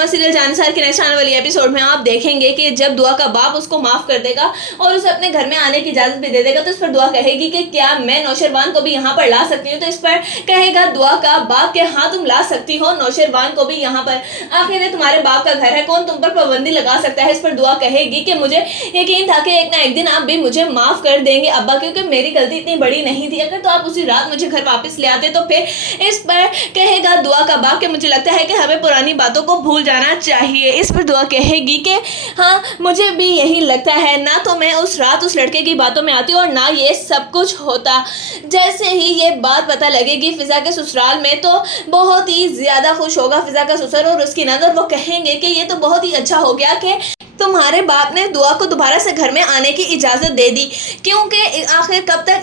Drama serial Jannisar के next आने वाली एपिसोड में आप देखेंगे कि जब दुआ का बाप उसको माफ कर देगा और उसे अपने घर में आने की इजाजत भी दे देगा तो इस पर दुआ कहेगी कि क्या मैं नौशरवान को भी यहाँ पर ला सकती हूँ। तो इस पर कहेगा दुआ का बाप के हाँ तुम ला सकती हो नौशरवान को भी यहाँ पर, आखिर ये तुम्हारे बाप का घर है, कौन तुम पर पाबंदी लगा सकता है। इस पर दुआ कहेगी कि मुझे यकीन था कि एक ना एक दिन आप भी मुझे माफ कर देंगे अब्बा, क्योंकि मेरी गलती इतनी बड़ी नहीं थी, अगर तो आप उसी रात मुझे घर वापस ले आते। तो फिर इस पर कहेगा दुआ का बाप कि मुझे लगता है कि हमें पुरानी बातों को भूल जाना चाहिए। इस पर दुआ कहेगी कि हाँ मुझे भी यही लगता है, ना तो मैं उस रात उस लड़के की बातों में आती और ना ये सब कुछ होता। जैसे ही ये बात पता लगेगी फिजा के ससुराल में तो बहुत ही ज्यादा खुश होगा फिजा का ससुर और उसकी नंद, वो कहेंगे कि ये तो बहुत ही अच्छा हो गया कि तुम्हारे बाप ने दुआ को दोबारा से घर में आने की इजाज़त दे दी, क्योंकि आखिर कब तक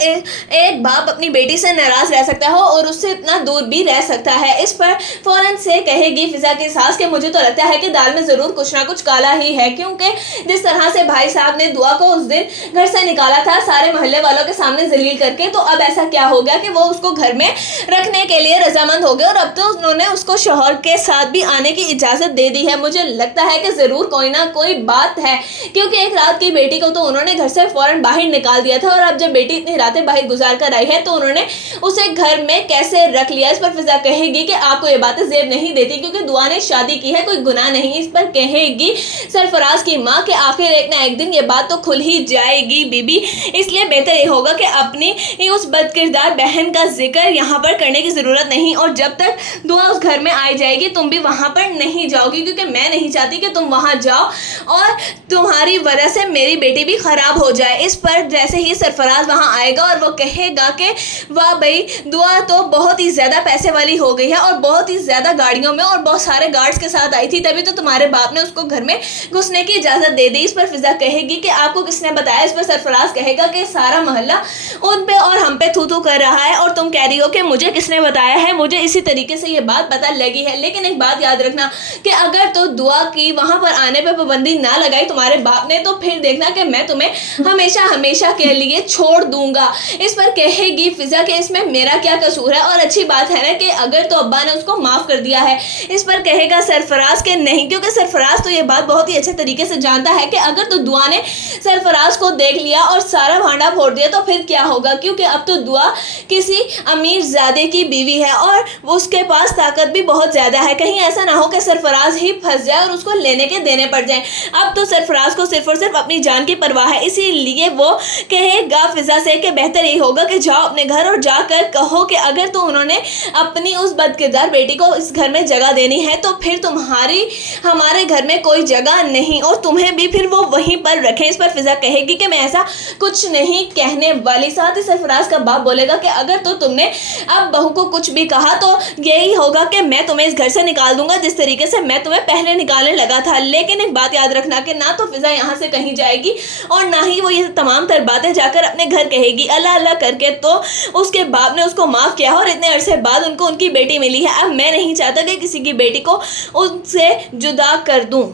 एक बाप अपनी बेटी से नाराज़ रह सकता हो और उससे इतना दूर भी रह सकता है। इस पर फौरन से कहेगी फिजा की सास के मुझे तो लगता है कि दाल में ज़रूर कुछ ना कुछ काला ही है, क्योंकि जिस तरह से भाई साहब ने दुआ को उस दिन घर से निकाला था सारे मोहल्ले वालों के सामने जलील करके, तो अब ऐसा क्या हो गया कि वो उसको घर में रखने के लिए रजामंद हो गए और अब तो उन्होंने उसको शौहर के साथ भी आने की इजाज़त दे दी है। मुझे लगता है कि ज़रूर कोई ना कोई बात है, क्योंकि एक रात की बेटी को तो उन्होंने घर से फौरन बाहर निकाल दिया था और अब जब बेटी इतनी रातें बाहर गुजार कर आई है तो उन्होंने उसे घर में कैसे रख लिया। इस पर फिजा कहेगी कि आपको ये बातें जेब नहीं देती क्योंकि दुआ ने शादी की है, कोई गुनाह नहीं। इस पर कहेगी सरफराज की माँ कि आखिर एक ना एक दिन ये बात तो खुल ही जाएगी बीबी, इसलिए बेहतर ये होगा कि अपनी उस बदकिरदार बहन का जिक्र यहाँ पर करने की ज़रूरत नहीं, और जब तक दुआ उस घर में आई जाएगी तुम भी वहाँ पर नहीं जाओगी, क्योंकि मैं नहीं चाहती कि तुम वहाँ जाओ और तुम्हारी वजह से मेरी बेटी भी खराब हो जाए। इस पर जैसे ही सरफराज वहाँ आएगा और वो कहेगा कि वाह भाई दुआ तो बहुत ही ज़्यादा पैसे वाली हो गई है और बहुत ही ज़्यादा गाड़ियों में और बहुत सारे गार्ड्स के साथ आई थी, तभी तो तुम्हारे बाप ने उसको घर में घुसने की इजाज़त दे दी। इस पर फिजा कहेगी कि आपको किसने बताया। इस पर सरफराज कहेगा कि सारा मोहल्ला उन पे और हम पे थू थू कर रहा है और तुम कह रही हो कि मुझे किसने बताया है, मुझे इसी तरीके से ये बात पता लगी है। लेकिन एक बात याद रखना कि अगर तो दुआ की वहाँ पर आने पर पाबंदी ना लगाई तुम्हारे बाप ने तो फिर देखना कि मैं तुम्हें हमेशा हमेशा के लिए छोड़ दूंगा। इस पर कहेगी फिजा कि इसमें मेरा क्या कसूर है, और अच्छी बात है ना कि अगर तो अब्बा ने उसको माफ कर दिया है। इस पर कहेगा सरफराज के नहीं, क्योंकि सरफराज तो ये बात बहुत ही अच्छे तरीके से जानता है कि अगर तो दुआ ने सरफराज को देख लिया और सारा भांडा फोड़ दिया तो फिर क्या होगा, क्योंकि अब तो दुआ किसी अमीर ज़ादे की बीवी है और उसके पास ताकत भी बहुत ज़्यादा है। कहीं ऐसा ना हो कि सरफराज ही फंस जाए और उसको लेने के देने पड़ जाए। अब तो सरफराज को सिर्फ और सिर्फ अपनी जान की परवाह है, इसीलिए वो कहेगा फिजा से कि बेहतर यही होगा कि जाओ अपने घर और जाकर कहो कि अगर तो उन्होंने अपनी उस बदकिरदार बेटी को इस घर में जगह देनी है तो फिर तुम्हारी हमारे घर में कोई जगह नहीं और तुम्हें भी फिर वो वहीं पर रखें। इस पर फिजा कहेगी कि मैं ऐसा कुछ नहीं कहने वाली। साथ ही सरफराज का बाप बोलेगा कि अगर तो तुमने अब बहू को कुछ भी कहा तो यही होगा कि मैं तुम्हें इस घर से निकाल दूंगा जिस तरीके से मैं तुम्हें पहले निकालने लगा था। लेकिन एक बात याद रखना कि ना तो फिजा यहाँ से कहीं जाएगी और ना ही वो ये तमाम तर बातें जाकर अपने घर कहेगी। अल्लाह अल्लाह करके तो उसके बाप ने उसको माफ़ किया और इतने अरसे बाद उनको उनकी बेटी मिली है। अब मैं नहीं चाहता कि किसी की बेटी को उनसे जुदा कर दूं।